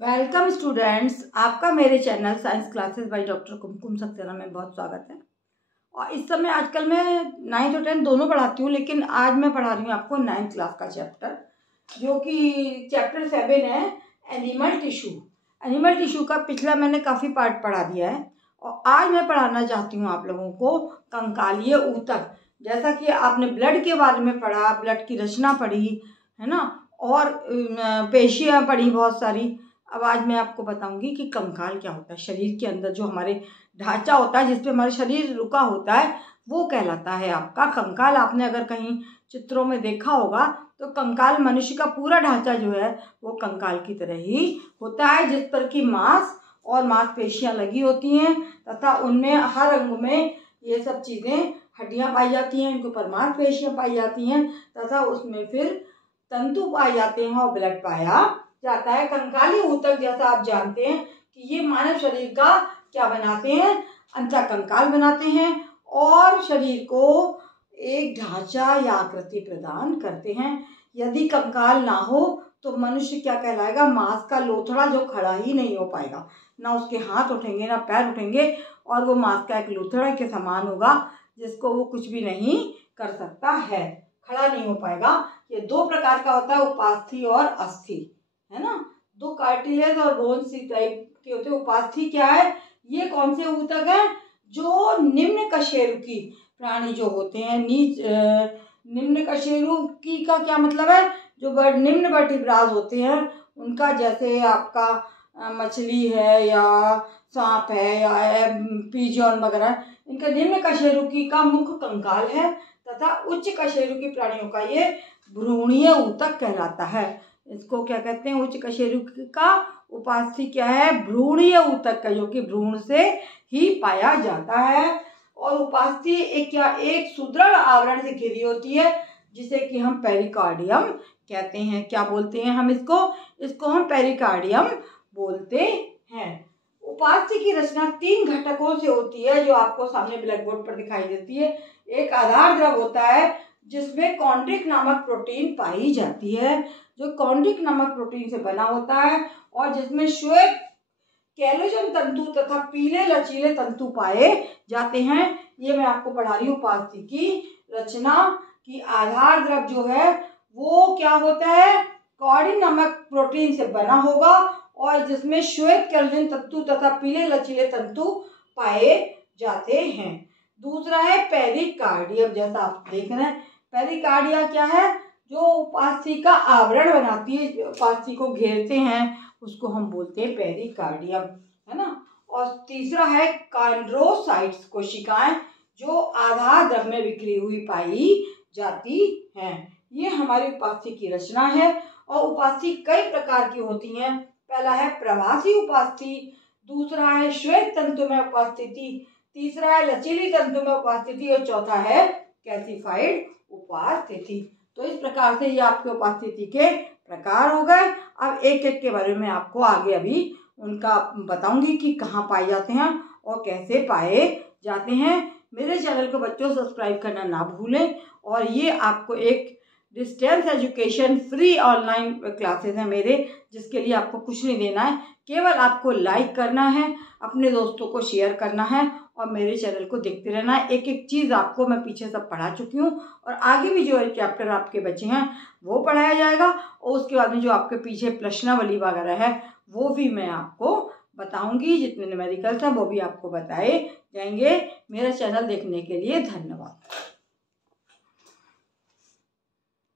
Welcome students, आपका मेरे channel science classes by doctor Kumkum Saxena में बहुत स्वागत है। और इस समय आजकल मैं 9th और 10th दोनों पढ़ाती हूँ, लेकिन आज मैं पढ़ा रही हूँ आपको 9th क्लास का चैप्टर, जो कि चैप्टर 7 है एनिमल टिश्यू। एनिमल टिश्यू का पिछला मैंने काफ़ी पार्ट पढ़ा दिया है और आज मैं पढ़ाना चाहती हूँ आप लोगों को कंकालीय ऊतक। जैसा कि आपने ब्लड के बारे में पढ़ा, ब्लड की रचना पढ़ी है ना, और पेशियाँ पढ़ी बहुत सारी। अब आज मैं आपको बताऊंगी कि कंकाल क्या होता है। शरीर के अंदर जो हमारे ढांचा होता है, जिस पे हमारा शरीर रुका होता है, वो कहलाता है आपका कंकाल। आपने अगर कहीं चित्रों में देखा होगा तो कंकाल, मनुष्य का पूरा ढांचा जो है वो कंकाल की तरह ही होता है, जिस पर कि मांस और मांसपेशियां लगी होती हैं तथा उनमें हर अंग में ये सब चीज़ें, हड्डियां पाई जाती हैं, इनके ऊपर मांसपेशियां पाई जाती हैं तथा उसमें फिर तंतु पाए जाते हैं और ब्लड पाया जाता है। कंकाली ऊतक, जैसा आप जानते हैं कि ये मानव शरीर का क्या बनाते हैं, अंतःकंकाल बनाते हैं और शरीर को एक ढांचा या आकृति प्रदान करते हैं। यदि कंकाल ना हो तो मनुष्य क्या कहलाएगा, मांस का लोथड़ा जो खड़ा ही नहीं हो पाएगा। ना उसके हाथ उठेंगे ना पैर उठेंगे और वो मांस का एक लोथड़ा के समान होगा, जिसको वो कुछ भी नहीं कर सकता है, खड़ा नहीं हो पाएगा। ये दो प्रकार का होता है, उपास्थि और अस्थि, है ना। दो कार्टिलेज और बोन सी टाइप के होते हैं। उपास्थि क्या है, ये कौन से ऊतक है, जो निम्न कशेरुकी प्राणी जो होते हैं, निम्न कशेरुकी का क्या मतलब है, जो निम्न वर्टिब्रास होते हैं उनका, जैसे आपका मछली है या सांप है या पिजन वगैरह, इनका निम्न कशेरुकी का मुख्य कंकाल है तथा उच्च कशेरुकी प्राणियों का ये भ्रूणीय ऊतक कहलाता है। इसको क्या कहते हैं, उच्च कशेरुकी का उपास्थि क्या है, भ्रूणीय ऊतक का, जो कि भ्रूण से ही पाया जाता है। और उपास्थि एक सुदृढ़ आवरण से घिरी होती है, जिसे कि हम पेरिकार्डियम कहते हैं। क्या बोलते हैं हम इसको हम पेरिकार्डियम बोलते हैं। उपास्थि की रचना 3 घटकों से होती है, जो आपको सामने ब्लैक बोर्ड पर दिखाई देती है। एक आधार द्रव होता है जिसमें कॉन्ड्रिक नामक प्रोटीन पाई जाती है, जो कॉन्ड्रिक नामक प्रोटीन से बना होता है और जिसमें श्वेत कोलेजन तंतु तथा पीले लचीले तंतु पाए जाते हैं। ये मैं आपको पढ़ा रही हूँ उपास्थि की रचना की। आधार द्रव जो है वो क्या होता है, कॉर्डिन नामक प्रोटीन से बना होगा और जिसमें श्वेत कोलेजन तंतु तथा पीले लचीले तंतु पाए जाते हैं। दूसरा है पेरिकार्डियम, जैसा आप देख रहे हैं। पेरिकार्डिया क्या है, जो उपास्थि का आवरण बनाती है, उपास्थि को घेरते हैं, उसको हम बोलते हैं पेरिकार्डियम, है ना। और तीसरा है कॉन्ड्रोसाइट्स कोशिकाएं, जो आधार द्रव में बिखरी हुई पाई जाती हैं। ये हमारी उपास्थि की रचना है। और उपास्थि कई प्रकार की होती हैं। पहला है प्रवासी उपास्थि, दूसरा है श्वेत तंतु में उपस्थिति, तीसरा है लचीली तंतु में उपस्थिति और चौथा है कैल्सिफाइड उपास्थि। तो इस प्रकार से ये आपके उपास्थि के प्रकार हो गए। अब एक एक के बारे में आपको आगे अभी उनका बताऊंगी कि कहाँ पाए जाते हैं और कैसे पाए जाते हैं। मेरे चैनल को बच्चों सब्सक्राइब करना ना भूलें। और ये आपको एक distance education free online classes हैं मेरे, जिसके लिए आपको कुछ नहीं देना है, केवल आपको लाइक करना है, अपने दोस्तों को शेयर करना है और मेरे चैनल को देखते रहना है। एक एक चीज़ आपको मैं पीछे सब पढ़ा चुकी हूँ और आगे भी जो चैप्टर आपके बचे हैं वो पढ़ाया जाएगा। और उसके बाद में जो आपके पीछे प्रश्नावली वगैरह है वो भी मैं आपको बताऊंगी, जितने न्यूमेरिकल्स हैं वो भी आपको बताए जाएंगे। मेरा चैनल देखने के लिए धन्यवाद।